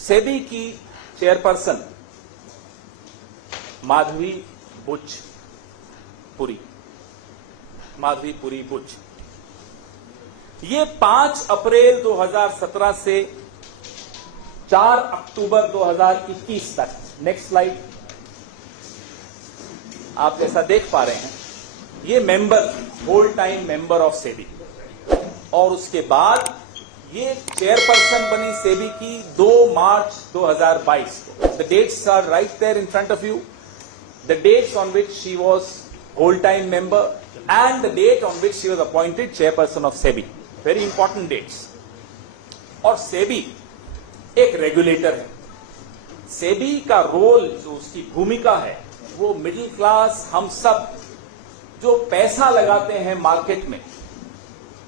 सेबी की चेयरपर्सन माधवी बुच, ये 5 अप्रैल 2017 से 4 अक्टूबर 2021 तक, नेक्स्ट स्लाइड, आप जैसा देख पा रहे हैं, ये member, whole time member of SEBI, और उसके बाद ये चेयरपर्सन बनी सेबी की 2 मार्च 2022 को। The dates are right there in front of you, the dates on which she was whole time member and the date on which she was appointed chairperson of SEBI. Very important dates. और सेबी एक regulator है। सेबी का role, जो उसकी भूमिका है, वो middle class, हम सब जो पैसा लगाते हैं मार्केट में,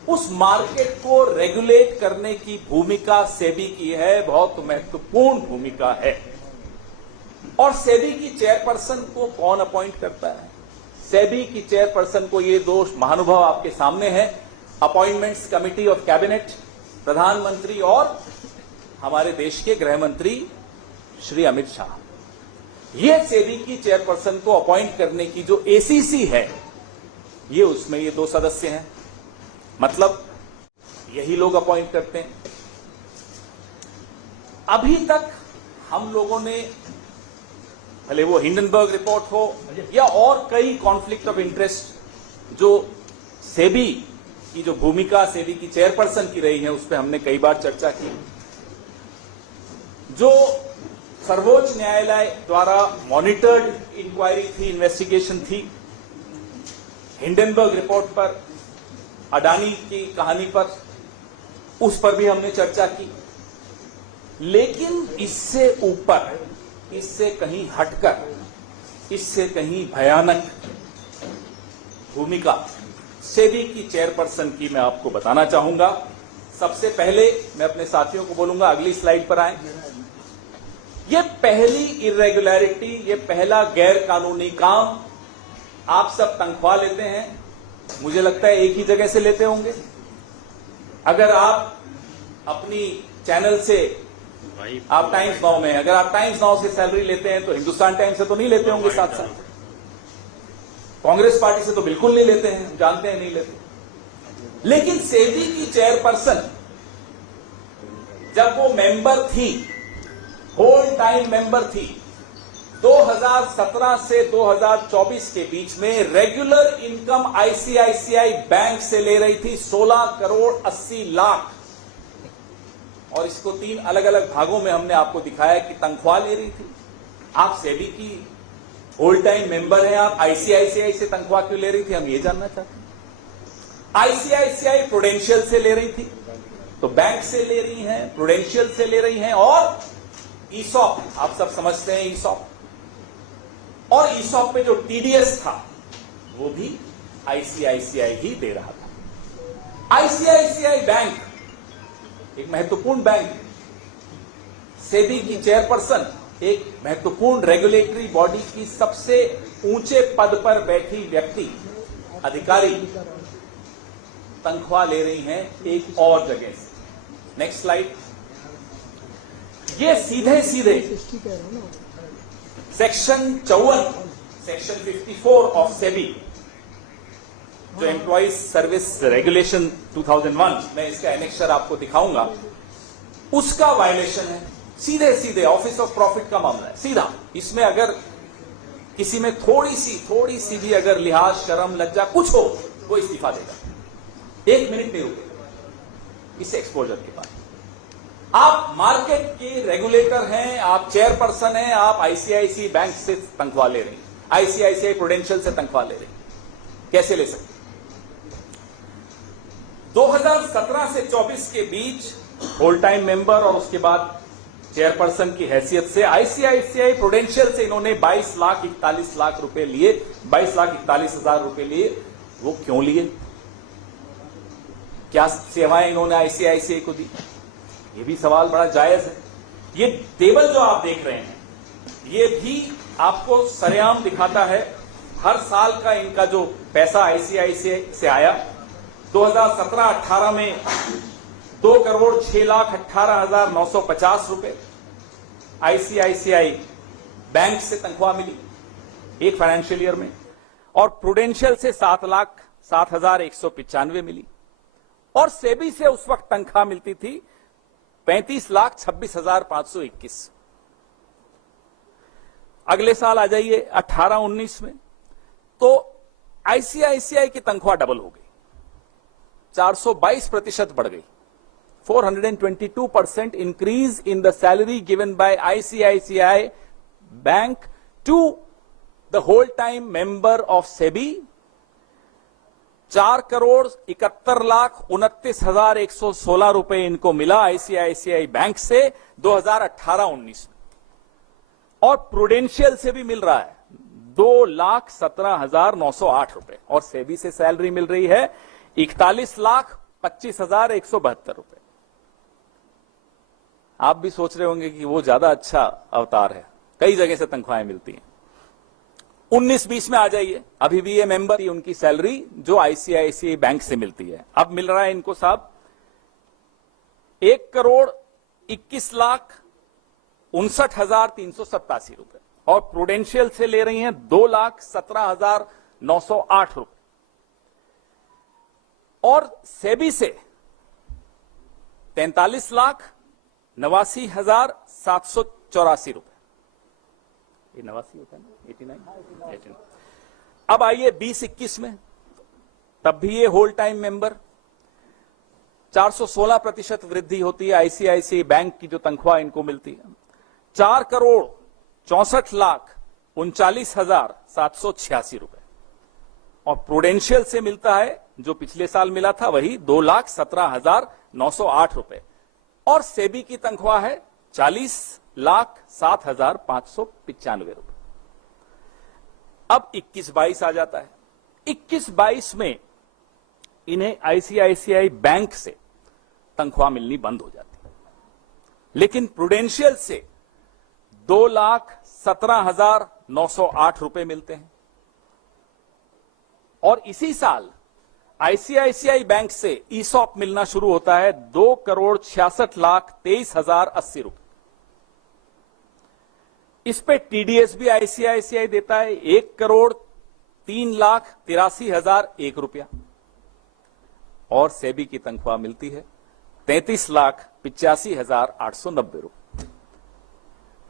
उस मार्केट को रेगुलेट करने की भूमिका सेबी की है, बहुत महत्वपूर्ण भूमिका है। और सेबी की चेयरपर्सन को कौन अपॉइंट करता है? सेबी की चेयरपर्सन को, ये 2 महानुभाव आपके सामने हैं, अपॉइंटमेंट्स कमिटी ऑफ कैबिनेट, प्रधानमंत्री और हमारे देश के गृह मंत्री श्री अमित शाह। ये सेबी की चेयरपर्सन को अपॉइंट करने की जो एसीसी है, ये उसमें ये 2 सदस्य हैं, मतलब यही लोग अपॉइंट करते हैं। अभी तक हम लोगों ने, भले वो हिंडनबर्ग रिपोर्ट हो या और कई कॉन्फ्लिक्ट ऑफ इंटरेस्ट जो सेबी की जो भूमिका सेबी की चेयरपर्सन की रही है, उस पर हमने कई बार चर्चा की। जो सर्वोच्च न्यायालय द्वारा मॉनिटर्ड इंक्वायरी थी, इन्वेस्टिगेशन थी, हिंडनबर्ग रिपोर्ट पर, अडानी की कहानी पर, उस पर भी हमने चर्चा की। लेकिन इससे ऊपर, इससे कहीं हटकर, इससे कहीं भयानक भूमिका सेबी की चेयरपर्सन की मैं आपको बताना चाहूंगा। सबसे पहले मैं अपने साथियों को बोलूंगा, अगली स्लाइड पर आए। ये पहली इरेगुलरिटी, ये पहला गैर कानूनी काम, आप सब तनख्वाह लेते हैं, मुझे लगता है एक ही जगह से लेते होंगे। अगर आप अपनी चैनल से, आप टाइम्स नाउ में, अगर आप टाइम्स नाउ से सैलरी लेते हैं तो हिंदुस्तान टाइम्स से तो नहीं लेते होंगे, साथ साथ कांग्रेस पार्टी से तो बिल्कुल नहीं लेते हैं, जानते हैं नहीं लेते। लेकिन सेबी की चेयरपर्सन जब वो मेंबर थी, होल टाइम मेंबर थी, 2017 से 2024 के बीच में रेगुलर इनकम आईसीआईसीआई बैंक से ले रही थी 16 करोड़ 80 लाख, और इसको 3 अलग अलग भागों में हमने आपको दिखाया कि तनख्वाह ले रही थी। आप सेबी की होल टाइम मेंबर हैं, आप आईसीआईसीआई से तनख्वाह क्यों ले रही थी, हम ये जानना चाहते हैं। आईसीआईसीआई प्रूडेंशियल से ले रही थी, तो बैंक से ले रही हैं, प्रूडेंशियल से ले रही हैं, और ईसॉप, आप सब समझते हैं ईसॉप, और ईसॉप में जो टीडीएस था वो भी आईसीआईसीआई ही दे रहा था। आईसीआईसीआई बैंक एक महत्वपूर्ण बैंक, सेबी की चेयरपर्सन एक महत्वपूर्ण रेगुलेटरी बॉडी की सबसे ऊंचे पद पर बैठी व्यक्ति, अधिकारी, तनख्वाह ले रही हैं एक और जगह से। Next slide. ये सीधे सीधे सेक्शन 54, सेक्शन 54 ऑफ सेबी, जो एम्प्लॉइज सर्विस रेगुलेशन 2001, मैं इसका एनेक्शर आपको दिखाऊंगा, उसका वायलेशन है। सीधे सीधे ऑफिस ऑफ प्रॉफिट का मामला है, सीधा। इसमें अगर किसी में थोड़ी सी भी अगर लिहाज, शर्म, लज्जा कुछ हो, वो इस्तीफा देगा, 1 मिनट नहीं रुकेगा इस एक्सपोजर के बाद। आप मार्केट के रेगुलेटर हैं, आप चेयरपर्सन हैं, आप आईसीआईसीआई बैंक से तनख्वाह ले रही हैं, आईसीआईसीआई प्रूडेंशियल से तनख्वाह ले रही हैं, कैसे ले सकते? 2017 से 24 के बीच होल टाइम मेंबर और उसके बाद चेयरपर्सन की हैसियत से आईसीआईसीआई प्रूडेंशियल से इन्होंने 22,41 लाख रुपए लिए, 22,41,000 रुपए लिए। वो क्यों लिए? क्या सेवाएं इन्होंने आईसीआईसीआई को दी? ये भी सवाल बड़ा जायज है। ये टेबल जो आप देख रहे हैं, ये भी आपको सरेआम दिखाता है हर साल का इनका जो पैसा आईसीआईसीआई से आया। 2017-18 में 2,06,18,950 रुपए, आईसीआईसीआई बैंक से तनख्वाह मिली एक फाइनेंशियल ईयर में, और प्रूडेंशियल से 7,07,195 मिली, और सेबी से उस वक्त तनख्वाह मिलती थी 35,26,521। अगले साल आ जाइए 18-19 में, तो आईसीआईसीआई की तनख्वाह डबल हो गई, 422% बढ़ गई। 422% increase in the salary given by ICICI Bank to the whole-time member of SEBI। 4,71,29,116 रुपए इनको मिला आईसीआईसीआई बैंक से 2018-19 में, और प्रूडेंशियल से भी मिल रहा है 2,17,908 रुपए, और सेबी से सैलरी मिल रही है 41,25,172 रुपए। आप भी सोच रहे होंगे कि वो ज्यादा अच्छा अवतार है, कई जगह से तनख्वाहें मिलती हैं। 19-20 में आ जाइए, अभी भी ये मेंबर की उनकी सैलरी जो आईसीआईसीआई बैंक से मिलती है, अब मिल रहा है इनको साहब 1,21,59,387 रुपए, और प्रूडेंशियल से ले रही हैं 2,17,908 रुपए, और सेबी से 43,89,784 रुपए। ये 89 होता है ना, 89। अब आइए 20-21 में, तब भी ये होल टाइम मेंबर 416% वृद्धि होती है आईसीआईसीआई बैंक की जो तनख्वाह इनको मिलती है 4,64,39,786 रुपए, और प्रूडेंशियल से मिलता है जो पिछले साल मिला था वही 2,17,908 रुपए, और सेबी की तनख्वाह है 40,07,595 रुपए। अब 21-22 आ जाता है, 21-22 में इन्हें आईसीआईसीआई बैंक से तनख्वाह मिलनी बंद हो जाती है, लेकिन प्रूडेंशियल से 2,17,908 रुपए मिलते हैं, और इसी साल आईसीआईसीआई बैंक से ईसॉप मिलना शुरू होता है 2,66,23,080 रुपए। इस पे टीडीएस भी आईसीआईसीआई देता है 1,03,83,001 रुपया, और सेबी की तनख्वाह मिलती है 33,85,890 रुपए।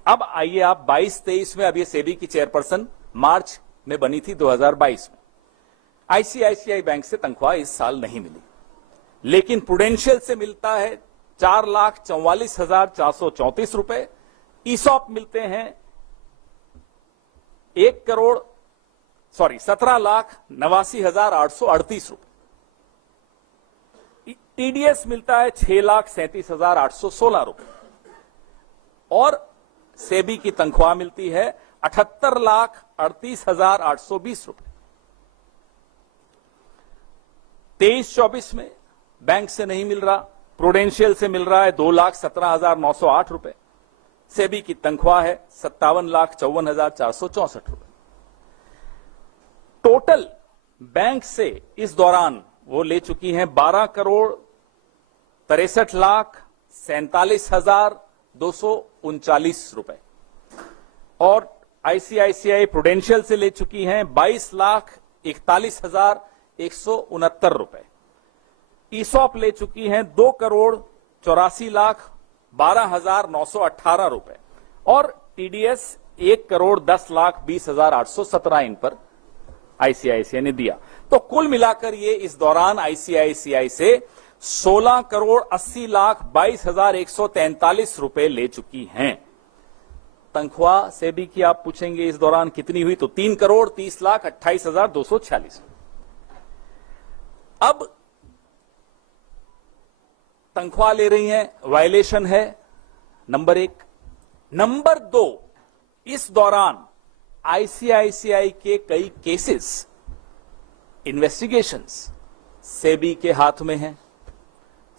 अब आइए आप 22-23 में, अब ये सेबी की चेयरपर्सन मार्च में बनी थी 2022 में। आईसीआईसीआई बैंक से तनख्वाह इस साल नहीं मिली, लेकिन प्रूडेंशियल से मिलता है 4,44,434 रुपए, ईसॉप मिलते हैं 17,89,838 रुपए, टीडीएस मिलता है 6,37,816 रुपए, और सेबी की तनख्वाह मिलती है 78,38,820 रुपए। 23-24 में बैंक से नहीं मिल रहा, प्रूडेंशियल से मिल रहा है 2,17,908 रुपए, सेबी की तनख्वाह है 57,54,464 रुपए। टोटल बैंक से इस दौरान वो ले चुकी हैं 12,63,47,239 रुपए, और आईसीआईसीआई प्रूडेंशियल से ले चुकी हैं 22,41,169 रुपए, ईसॉप ले चुकी हैं 2,84,12,918 रुपए, और टीडीएस 1,10,20,817 इन पर आईसीआईसीआई ने दिया। तो कुल मिलाकर ये इस दौरान आईसीआईसीआई से 16,80,22,143 रुपए ले चुकी हैं। तनख्वाह सेबी की आप पूछेंगे इस दौरान कितनी हुई, तो 3,30,28,246। अब तनख्वाह ले रही हैं, वायलेशन है नंबर 1। नंबर 2, इस दौरान आईसीआईसीआई के कई केसेस, इन्वेस्टिगेशंस सेबी के हाथ में हैं,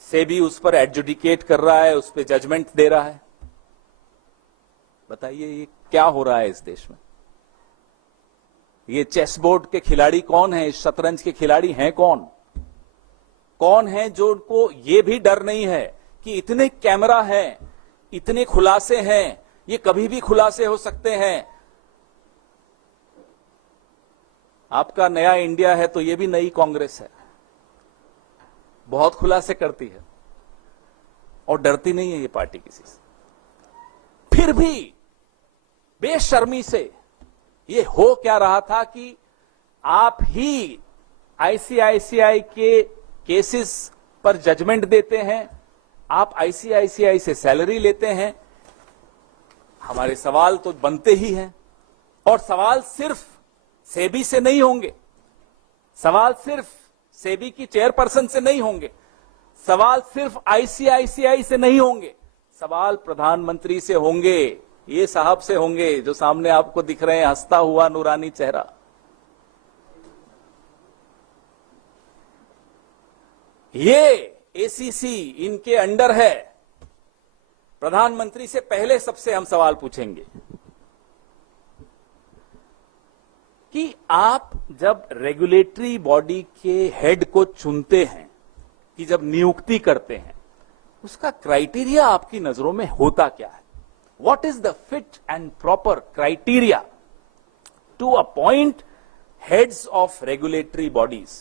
सेबी उस पर एडजुडिकेट कर रहा है, उस पर जजमेंट दे रहा है। बताइए ये क्या हो रहा है इस देश में? ये चेस बोर्ड के खिलाड़ी कौन है, इस शतरंज के खिलाड़ी हैं कौन? कौन है जो उनको ये भी डर नहीं है कि इतने कैमरा हैं, इतने खुलासे हैं, ये कभी भी खुलासे हो सकते हैं। आपका नया इंडिया है तो ये भी नई कांग्रेस है, बहुत खुलासे करती है और डरती नहीं है ये पार्टी किसी से। फिर भी बेशर्मी से ये हो क्या रहा था कि आप ही आईसीआईसीआई के केसेस पर जजमेंट देते हैं, आप आईसीआईसीआई से सैलरी लेते हैं। हमारे सवाल तो बनते ही हैं, और सवाल सिर्फ सेबी से नहीं होंगे, सवाल सिर्फ सेबी की चेयरपर्सन से नहीं होंगे, सवाल सिर्फ आईसीआईसीआई से नहीं होंगे, सवाल प्रधानमंत्री से होंगे। ये साहब से होंगे जो सामने आपको दिख रहे हैं, हंसता हुआ नूरानी चेहरा। ये एसीसी इनके अंडर है। प्रधानमंत्री से पहले सबसे हम सवाल पूछेंगे कि आप जब रेगुलेटरी बॉडी के हेड को चुनते हैं, कि जब नियुक्ति करते हैं, उसका क्राइटेरिया आपकी नजरों में होता क्या है? What is the fit and proper criteria to appoint heads of regulatory bodies?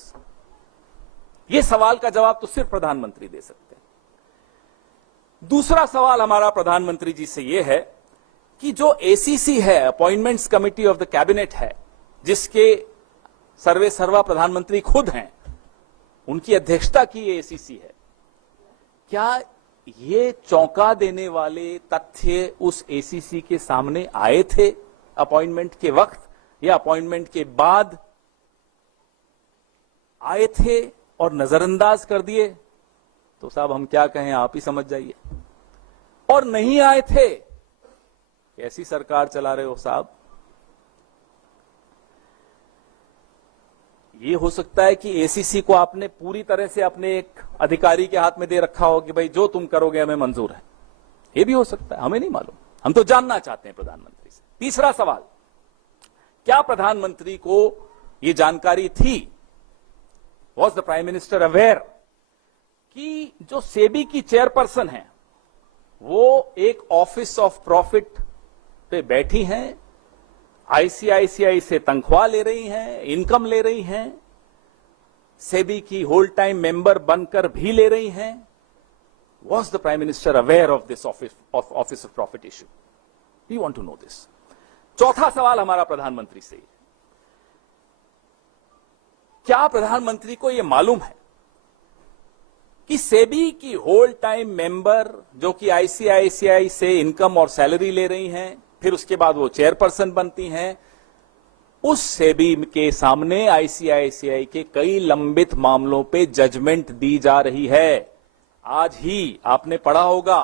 ये सवाल का जवाब तो सिर्फ प्रधानमंत्री दे सकते हैं। दूसरा सवाल हमारा प्रधानमंत्री जी से यह है कि जो एसीसी है, appointments committee of the cabinet है, जिसके सर्वे सर्वा प्रधानमंत्री खुद हैं, उनकी अध्यक्षता की ये एसीसी है, क्या ये चौंका देने वाले तथ्य उस एसीसी के सामने आए थे अपॉइंटमेंट के वक्त या अपॉइंटमेंट के बाद आए थे और नजरअंदाज कर दिए? तो साहब हम क्या कहें, आप ही समझ जाइए। और नहीं आए थे, कैसी सरकार चला रहे हो साहब? ये हो सकता है कि एसीसी को आपने पूरी तरह से अपने एक अधिकारी के हाथ में दे रखा हो कि भाई जो तुम करोगे हमें मंजूर है। ये भी हो सकता है, हमें नहीं मालूम। हम तो जानना चाहते हैं प्रधानमंत्री से। तीसरा सवाल, क्या प्रधानमंत्री को ये जानकारी थी, was the prime minister aware, कि जो सेबी की चेयरपर्सन है वो एक ऑफिस ऑफ प्रॉफिट पे बैठी हैं, आईसीआईसीआई से तनख्वाह ले रही हैं, इनकम ले रही हैं, सेबी की होल टाइम मेंबर बनकर भी ले रही हैं? Was the prime minister aware of this office of profit issue? We want to know दिस। चौथा सवाल हमारा प्रधानमंत्री से, क्या प्रधानमंत्री को यह मालूम है कि सेबी की होल टाइम मेंबर जो कि आईसीआईसीआई से इनकम और सैलरी ले रही हैं, फिर उसके बाद वो चेयरपर्सन बनती हैं, उस सेबी के सामने आईसीआईसीआई के कई लंबित मामलों पे जजमेंट दी जा रही है? आज ही आपने पढ़ा होगा,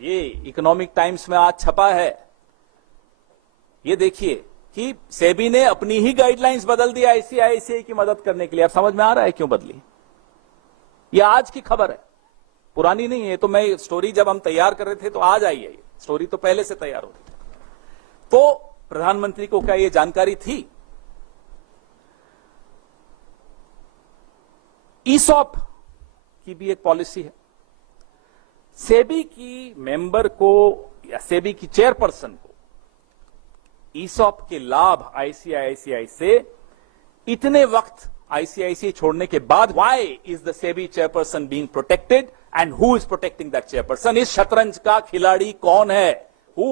ये इकोनॉमिक टाइम्स में आज छपा है। ये देखिए कि सेबी ने अपनी ही गाइडलाइंस बदल दी आईसीआईसीआई की मदद करने के लिए। अब समझ में आ रहा है क्यों बदली? ये आज की खबर है, पुरानी नहीं है। तो मैं स्टोरी जब हम तैयार कर रहे थे तो आज आई है, ये स्टोरी तो पहले से तैयार हो रही थी। तो प्रधानमंत्री को क्या यह जानकारी थी? ईसॉप की भी एक पॉलिसी है, सेबी की मेंबर को या सेबी की चेयरपर्सन को ईसॉप के लाभ आईसीआईसीआई से इतने वक्त आईसीआईसीआई छोड़ने के बाद, why is the SEBI chairperson being protected and who is protecting that chairperson? इस शतरंज का खिलाड़ी कौन है? हु